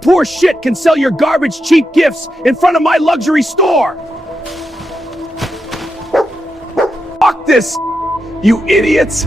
poor shit can sell your garbage cheap gifts in front of my luxury store. Fuck this, you idiots.